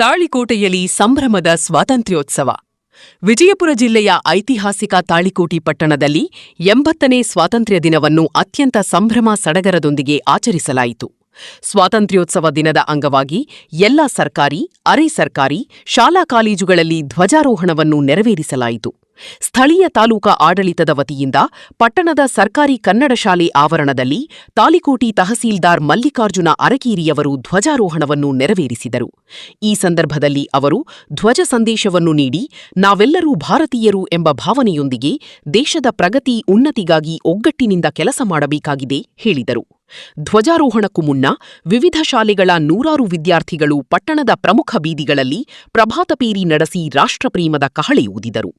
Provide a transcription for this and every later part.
ತಾಳಿಕೋಟೆಯಲ್ಲಿ ಸಂಭ್ರಮದ ಸ್ವಾತಂತ್ರ್ಯೋತ್ಸವ. ವಿಜಯಪುರ ಜಿಲ್ಲೆಯ ಐತಿಹಾಸಿಕ ತಾಳಿಕೋಟಿ ಪಟ್ಟಣದಲ್ಲಿ 80ನೇ ಸ್ವಾತಂತ್ರ್ಯ ದಿನವನ್ನು ಅತ್ಯಂತ ಸಂಭ್ರಮ ಸಡಗರದೊಂದಿಗೆ ಆಚರಿಸಲಾಯಿತು. ಸ್ವಾತಂತ್ರ್ಯೋತ್ಸವ ದಿನದ ಅಂಗವಾಗಿ ಎಲ್ಲ ಸರ್ಕಾರಿ, ಅರೆ ಸರ್ಕಾರಿ, ಶಾಲಾ ಕಾಲೇಜುಗಳಲ್ಲಿ ಧ್ವಜಾರೋಹಣವನ್ನು ನೆರವೇರಿಸಲಾಯಿತು. ಸ್ಥಳೀಯ ತಾಲೂಕಾ ಆಡಳಿತದ ವತಿಯಿಂದ ಪಟ್ಟಣದ ಸರ್ಕಾರಿ ಕನ್ನಡ ಶಾಲೆ ಆವರಣದಲ್ಲಿ ತಾಳಿಕೋಟಿ ತಹಸೀಲ್ದಾರ್ ಮಲ್ಲಿಕಾರ್ಜುನ ಅರಕೀರಿಯವರು ಧ್ವಜಾರೋಹಣವನ್ನು ನೆರವೇರಿಸಿದರು. ಈ ಸಂದರ್ಭದಲ್ಲಿ ಅವರು ಧ್ವಜ ಸಂದೇಶವನ್ನು ನೀಡಿ, ನಾವೆಲ್ಲರೂ ಭಾರತೀಯರು ಎಂಬ ಭಾವನೆಯೊಂದಿಗೆ ದೇಶದ ಪ್ರಗತಿ, ಉನ್ನತಿಗಾಗಿ ಒಗ್ಗಟ್ಟಿನಿಂದ ಕೆಲಸ ಮಾಡಬೇಕಾಗಿದೆ ಹೇಳಿದರು. ಧ್ವಜಾರೋಹಣಕ್ಕೂ ಮುನ್ನ ವಿವಿಧ ಶಾಲೆಗಳ ನೂರಾರು ವಿದ್ಯಾರ್ಥಿಗಳು ಪಟ್ಟಣದ ಪ್ರಮುಖ ಬೀದಿಗಳಲ್ಲಿ ಪ್ರಭಾತಪೇರಿ ನಡೆಸಿ ರಾಷ್ಟ್ರಪ್ರೇಮದ ಕಹಳೆ ಊದಿದರು.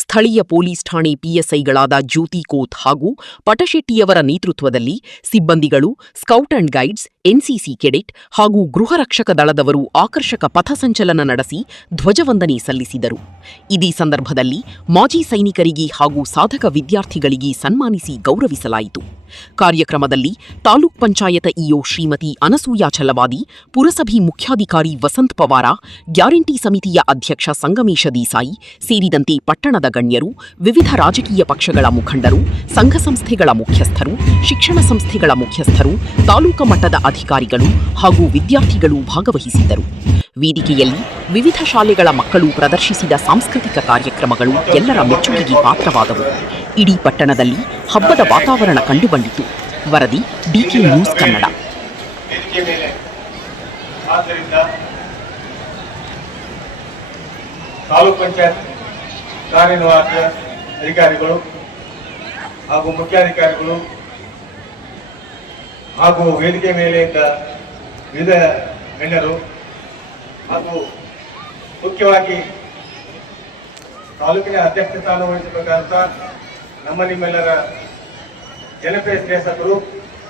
ಸ್ಥಳೀಯ ಪೊಲೀಸ್ ಠಾಣೆ ಪಿಎಸ್ಐಗಳಾದ ಜ್ಯೋತಿ ಕೋತ್ ಹಾಗೂ ಪಟಶೆಟ್ಟಿಯವರ ನೇತೃತ್ವದಲ್ಲಿ ಸಿಬ್ಬಂದಿಗಳು, scout and guides, NCC cadet ಹಾಗೂ ಗೃಹರಕ್ಷಕ ದಳದವರು ಆಕರ್ಷಕ ಪಥಸಂಚಲನ ನಡೆಸಿ ಧ್ವಜವಂದನೆ ಸಲ್ಲಿಸಿದರು. ಇದೇ ಸಂದರ್ಭದಲ್ಲಿ ಮಾಜಿ ಸೈನಿಕರಿಗೆ ಹಾಗೂ ಸಾಧಕ ವಿದ್ಯಾರ್ಥಿಗಳಿಗೆ ಸನ್ಮಾನಿಸಿ ಗೌರವಿಸಲಾಯಿತು. ಕಾರ್ಯಕ್ರಮದಲ್ಲಿ ತಾಲೂಕ್ ಪಂಚಾಯತ ಇಒ ಶ್ರೀಮತಿ ಅನಸೂಯ ಛಲವಾದಿ, ಪುರಸಭೆ ಮುಖ್ಯಾಧಿಕಾರಿ ವಸಂತ್ ಪವಾರ, ಗ್ಯಾರಂಟಿ ಸಮಿತಿಯ ಅಧ್ಯಕ್ಷ ಸಂಗಮೇಶ ದೇಸಾಯಿ ಸೇರಿದಂತೆ ಪಟ್ಟಣದ ಗಣ್ಯರು, ವಿವಿಧ ರಾಜಕೀಯ ಪಕ್ಷಗಳ ಮುಖಂಡರು, ಸಂಘ ಸಂಸ್ಥೆಗಳ ಮುಖ್ಯಸ್ಥರು, ಶಿಕ್ಷಣ ಸಂಸ್ಥೆಗಳ ಮುಖ್ಯಸ್ಥರು, ತಾಲೂಕು ಮಟ್ಟದ ಅಧಿಕಾರಿಗಳು ಹಾಗೂ ವಿದ್ಯಾರ್ಥಿಗಳು ಭಾಗವಹಿಸಿದ್ದರು. ವೇದಿಕೆಯಲ್ಲಿ ವಿವಿಧ ಶಾಲೆಗಳ ಮಕ್ಕಳು ಪ್ರದರ್ಶಿಸಿದ ಸಾಂಸ್ಕೃತಿಕ ಕಾರ್ಯಕ್ರಮಗಳು ಎಲ್ಲರ ಮೆಚ್ಚುಗೆಗೆ ಪಾತ್ರವಾದವು. ಇಡೀ ಪಟ್ಟಣದಲ್ಲಿ ಹಬ್ಬದ ವಾತಾವರಣ ಕಂಡುಬಂದಿತು. ವರದಿ ಡಿಕೆ ನ್ಯೂಸ್ ಕನ್ನಡ. ತಾಲೂಕು ಪಂಚಾಯತ್ ಕಾರ್ಯನಿರ್ವಾಹಕ ಅಧಿಕಾರಿಗಳು ಹಾಗೂ ಮುಖ್ಯಾಧಿಕಾರಿಗಳು ಹಾಗೂ ವೇದಿಕೆ ಮೇಲೆ ಇದ್ದ ವಿವಿಧ ಗಣ್ಯರು ಹಾಗೂ ಮುಖ್ಯವಾಗಿ ತಾಲೂಕಿನ ಅಧ್ಯಕ್ಷ ಸ್ಥಾನ ವಹಿಸಬೇಕಾದಂಥ ನಮ್ಮ ನಿಮ್ಮೆಲ್ಲರ ಜನಪ್ರಿಯ ಶಾಸಕರು,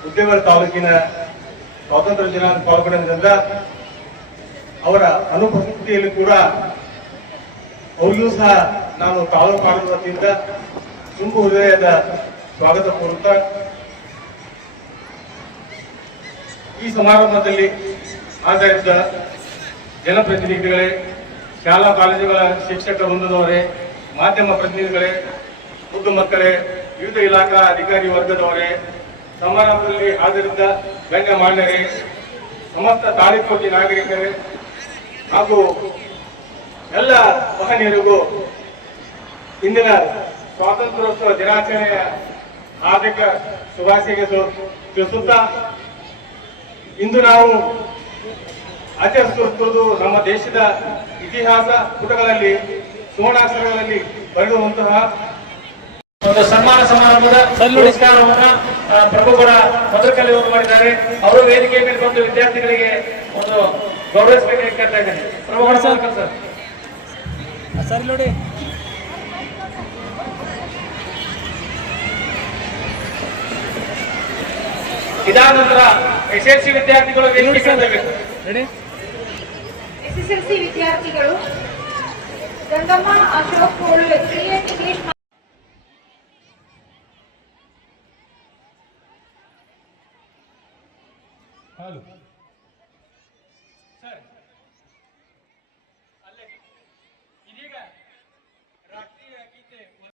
ಉದ್ಯೋಗ ತಾಲೂಕಿನ ಸ್ವಾತಂತ್ರ್ಯ ದಿನ ಪಾಲ್ಗೊಂಡಿದ್ದರಿಂದ ಅವರ ಅನುಪಸ್ಥಿತಿಯಲ್ಲಿ ಕೂಡ ಅವರಿಗೂ ಸಹ ನಾನು ತಾಲೂಕು ಆಡಳಿತ ವತಿಯಿಂದ ತುಂಬು ಹೃದಯದ ಸ್ವಾಗತ ಕೋರುತ್ತಾ, ಈ ಸಮಾರಂಭದಲ್ಲಿ ಹಾಜರಿದ್ದ ಜನಪ್ರತಿನಿಧಿಗಳೇ, ಶಾಲಾ ಕಾಲೇಜುಗಳ ಶಿಕ್ಷಕ ವೃಂದದವರೇ, ಮಾಧ್ಯಮ ಪ್ರತಿನಿಧಿಗಳೇ, ಮುದ್ದು ಮಕ್ಕಳೇ, ವಿವಿಧ ಇಲಾಖಾ ಅಧಿಕಾರಿ ವರ್ಗದವರೇ, ಸಮಾರಂಭದಲ್ಲಿ ಹಾಜರಿದ್ದ ಗಣ್ಯಮಾನ್ಯರೇ, ಸಮಸ್ತ ತಾಳಿಕೋಟಿ ನಾಗರಿಕರೇ ಹಾಗೂ ಎಲ್ಲ ಮಹನೀಯರಿಗೂ ಇಂದಿನ ಸ್ವಾತಂತ್ರ್ಯೋತ್ಸವ ದಿನಾಚರಣೆಯ ಹಾರ್ದಿಕ ಶುಭಾಶಯ ತಿಳಿಸುತ್ತಾ, ಇಂದು ನಾವು ಆಚರಿಸುತ್ತಿರುವುದು ನಮ್ಮ ದೇಶದ ಇತಿಹಾಸ ಪುಟಗಳಲ್ಲಿ ಸುವರ್ಣಾಕ್ಷರಗಳಲ್ಲಿ ಬರೆಯುವಂತಹ ಒಂದು ಸನ್ಮಾನ ಸಮಾರಂಭದ ಪುರಸ್ಕಾರವನ್ನು ಪ್ರಭುಗಳ ಮಧುಕಲಿ ಅವರು ಮಾಡಿದ್ದಾರೆ. ಅವರು ವೇದಿಕೆ ಮೇಲೆ ಬಂದು ವಿದ್ಯಾರ್ಥಿಗಳಿಗೆ ಒಂದು ಗೌರವಿಸಬೇಕು ಕೇಳ್ತಾ ಇದ್ದೇನೆ. ಪ್ರಭುಗಳ ಸರ್ ನೋಡಿ. ಇದಾದ ನಂತರ ಎಸ್ಎಸ್ಸಿ ವಿದ್ಯಾರ್ಥಿಗಳು ಎಸ್ಎಸ್ಎಲ್ಸಿ ವಿದ್ಯಾರ್ಥಿಗಳು ಗಂಗಮ್ಮ ಅಶೋಕ್ ಇಂಗ್ಲಿಷ್